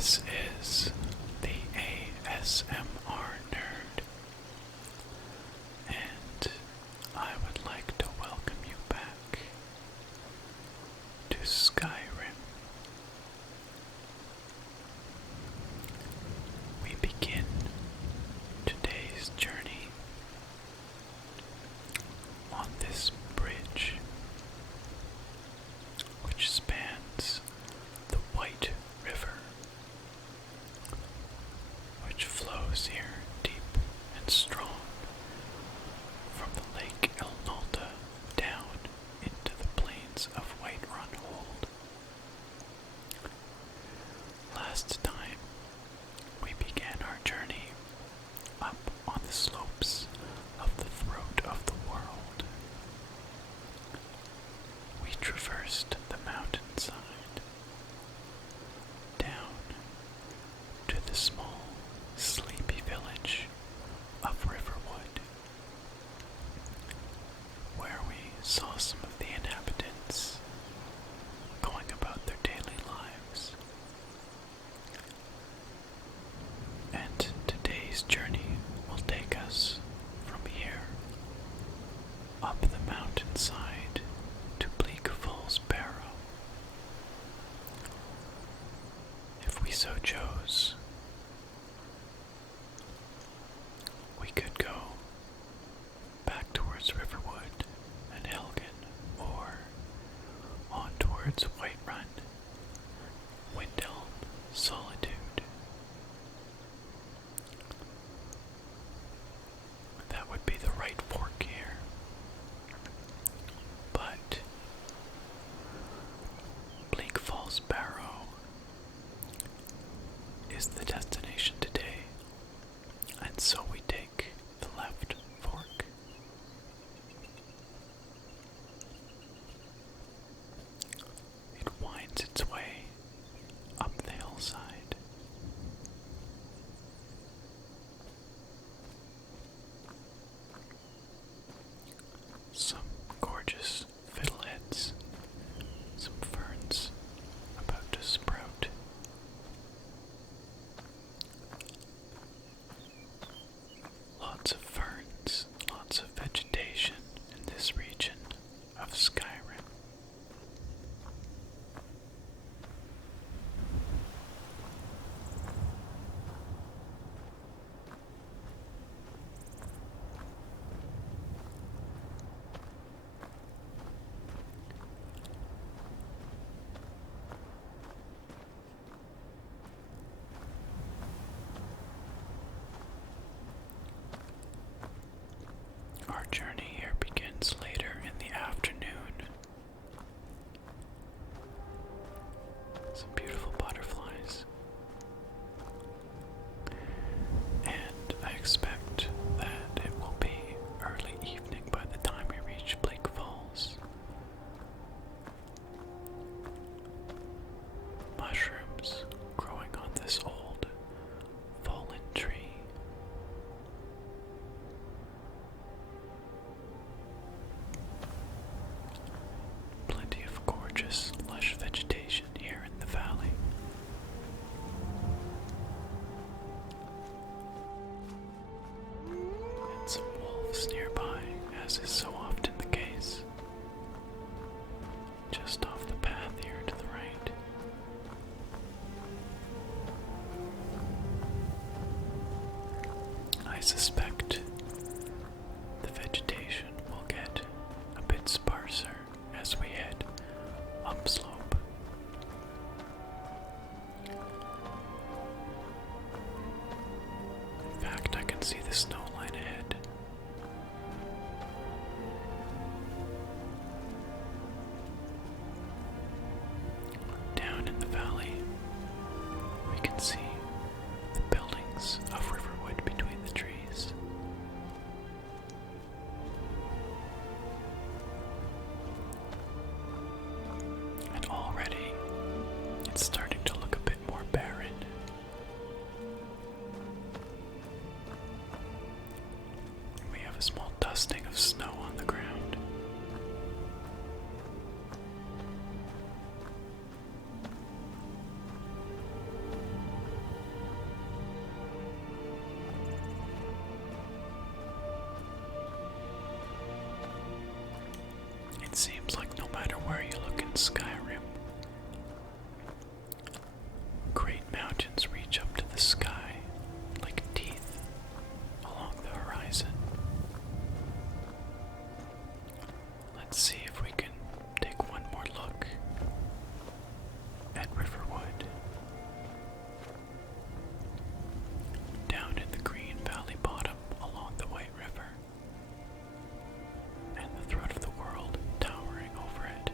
This is the ASMR Nerd, and I would like to welcome you back to Skyrim. We begin today's journey on this bridge, which spans the White River, which flows here deep and strong from the Lake Elnalta down into the plains of Whiterun Hold. Last time, we began our journey up on the slopes of the throat of the world. We traversed the mountainside, down to the small, sleepy village of Riverwood, where we saw some of the inhabitants going about their daily lives. And today's journey will take us from here up the mountainside to Bleak Falls Barrow. If we so chose, we could go back towards Riverwood and Helgen, or on towards Whiterun, Windhelm, Solitude. That would be the right fork here. But Bleak Falls Barrow is the destination today, and so we take the left fork. It winds its way up the hillside. Some gorgeous fiddleheads, some ferns about to sprout. Lots of ferns, lots of vegetation in this region of Skyrim. Our journey here begins later in the afternoon. Some beautiful butterflies. And I expect that it will be early evening by the time we reach Bleak Falls. Mushrooms growing on this old fallen tree. Plenty of gorgeous, lush vegetation here in the valley. And some wolves nearby, as is so often the case. Just off the path here to the right. I suspect the vegetation will get a bit sparser as we head upslope. In fact, I can see the snow line ahead. It seems like no matter where you look in Skyrim, great mountains reach up to the sky like teeth along the horizon. Let's see if we can take one more look at Riverwood. Down in the green valley bottom along the White River, and the throat of the world towering over it.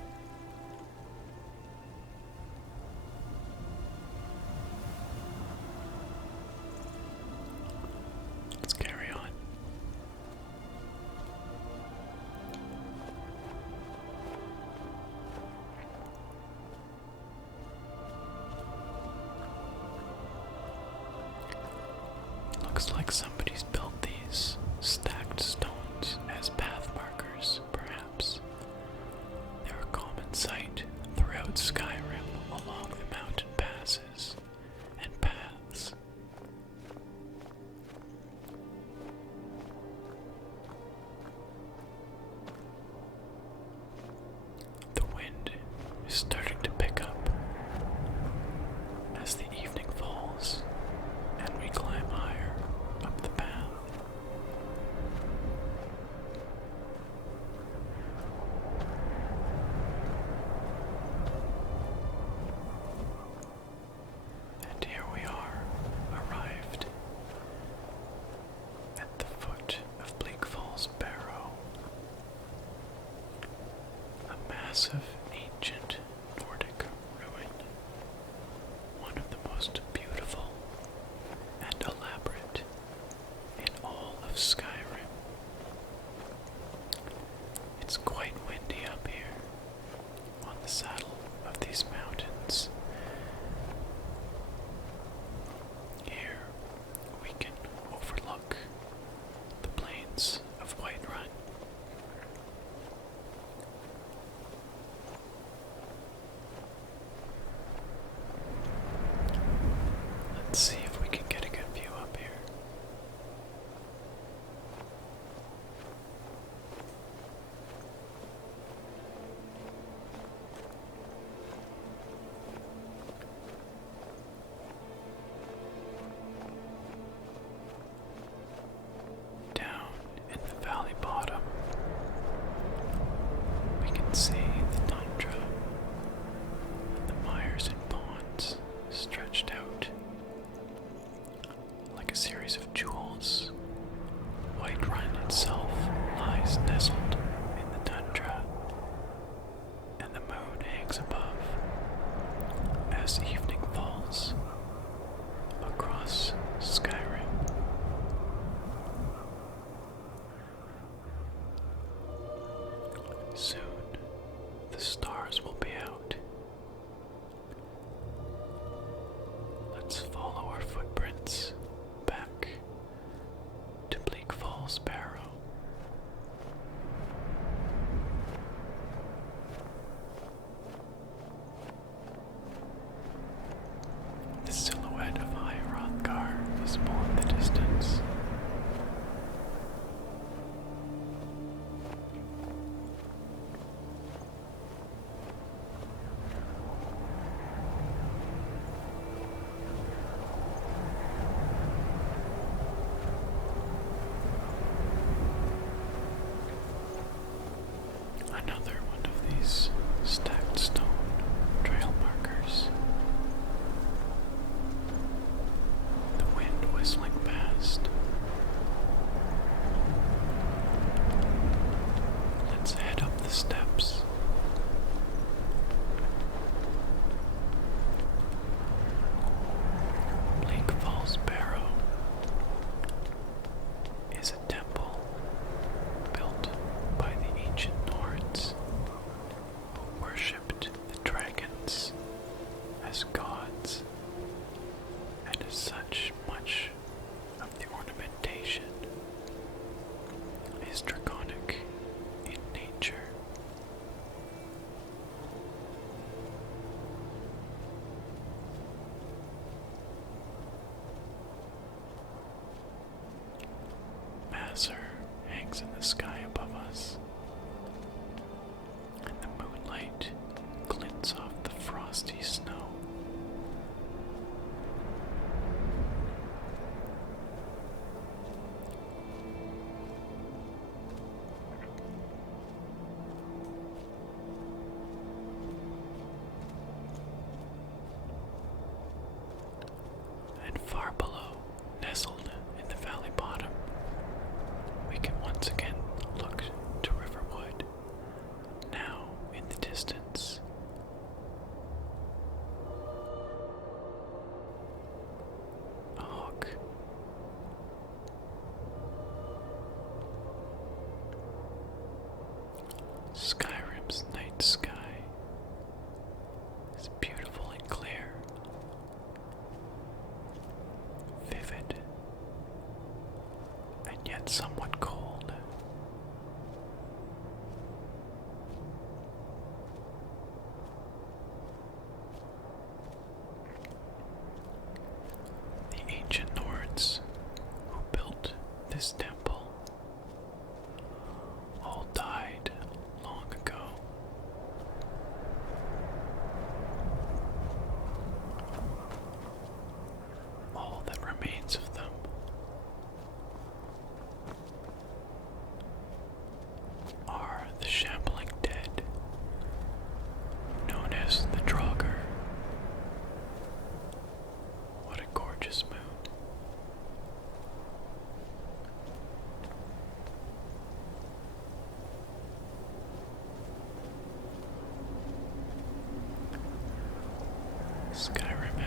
Let's carry on. Looks like somebody's built these stacked stones as path markers, perhaps. They're a common sight throughout Skyrim along the mountain passes and paths. The wind is starting to pick up as the evening falls and we climb higher up the path. And here we are, arrived at the foot of Bleak Falls Barrow, a massive ancient Nordic ruin, one of the most beautiful and elaborate in all of Skyrim. It's quite windy up here on the saddle of these mountains. Here we can overlook the plains of Whiterun. Let's see if we can get a good view up here. Down in the valley bottom, we can see the tundra and the mires and ponds stretched out like a series of jewels. Whiterun itself lies nestled in the tundra, and the moon hangs above as evening falls across Skyrim. Soon the stars will be out. Let's follow our footprints back to Bleak Falls Barrow. The silhouette of High Hrothgar visible in the distance. Another one of these stacked stone trail markers. The wind whistling past. Let's head up the steps. Bleak Falls Barrow is a temple built by the ancient Nords who worshipped the dragons as gods, and as such, much of the ornamentation is draconic in nature. Masser hangs in the sky above us,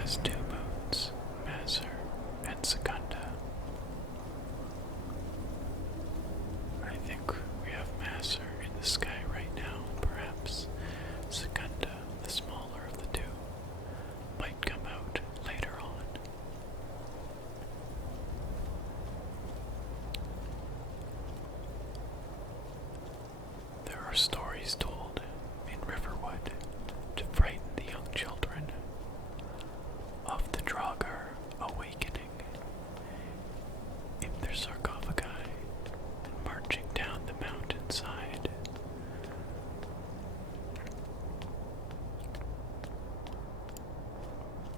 has two moons, Mazur and Secunda. I think we have Mazur in the sky right now. Perhaps Secunda, the smaller of the two, might come out later on. There are stories told in Riverwood to frighten the young children of the Draugr awakening in their sarcophagi and marching down the mountainside.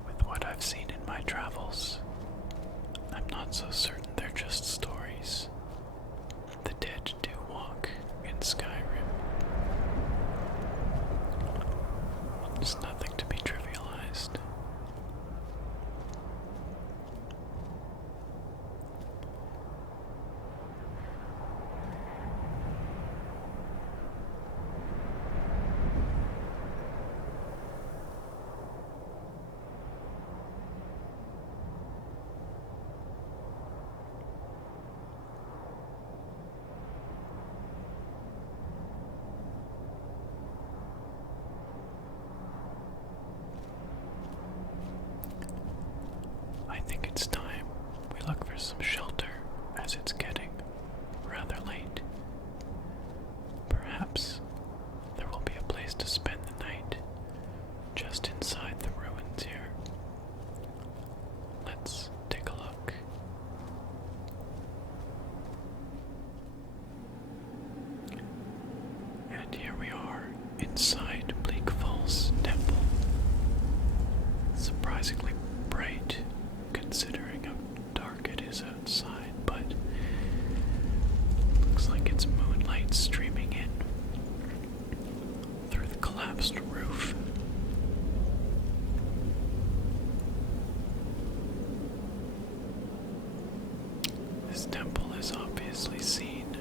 With what I've seen in my travels, I'm not so certain they're just stories. The dead do walk in Skyrim. It's nothing to be trivialized. I think it's time we look for some shelter as it's getting rather late. Perhaps there will be a place to spend the night just inside the ruins here. Let's take a look. And here we are inside Bleak Falls Temple. Surprisingly bright considering how dark it is outside, but looks like it's moonlight streaming in through the collapsed roof. This temple has obviously seen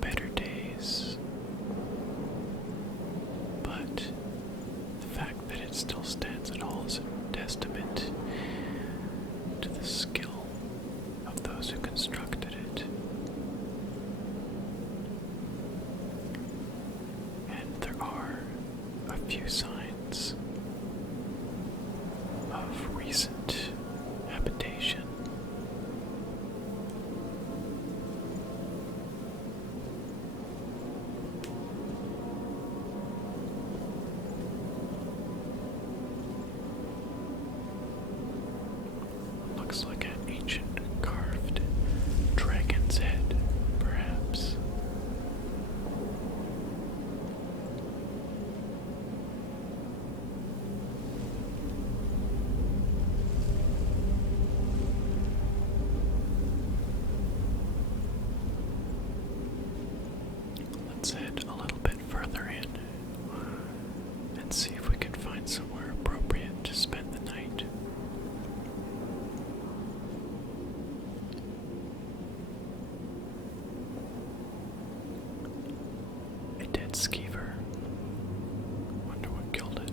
better days, but the fact that it still stands at all is a testament to the skill of those who constructed it. And there are a few signs of recent habitation. Looks like an ancient carved dragon's head, perhaps. Let's head a little bit further in and see if we can find somewhere appropriate to spend the night. A dead skeever. Wonder what killed it.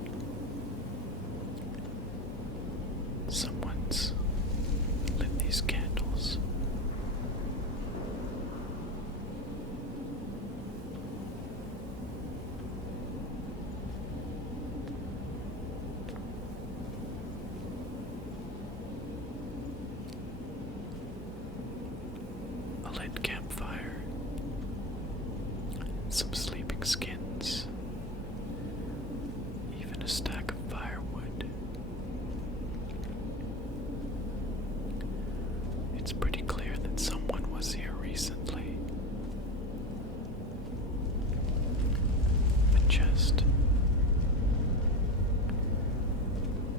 Someone's lit these candles. A lit campfire. Some sleeping skins. Even a stack of firewood. It's pretty clear that someone was here recently. A chest.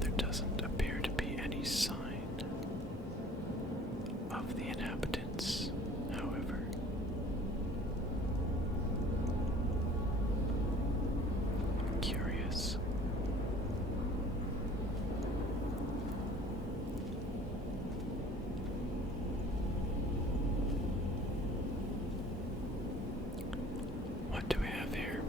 There doesn't appear to be any sign of the inhabitants, however. Curious. What do we have here?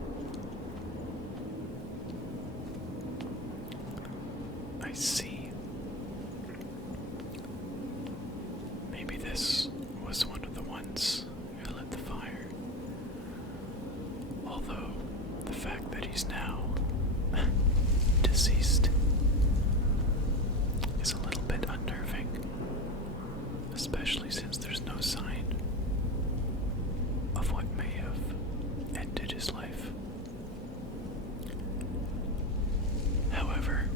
I see that he's now deceased is a little bit unnerving, especially since there's no sign of what may have ended his life. However,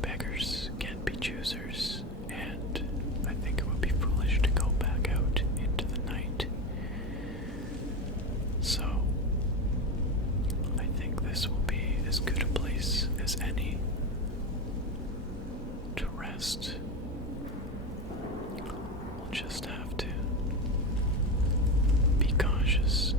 beggars can be choosers, and I think it would be foolish to go back out into the night. So, I think this will be as good a place as any to rest. We'll just have to be cautious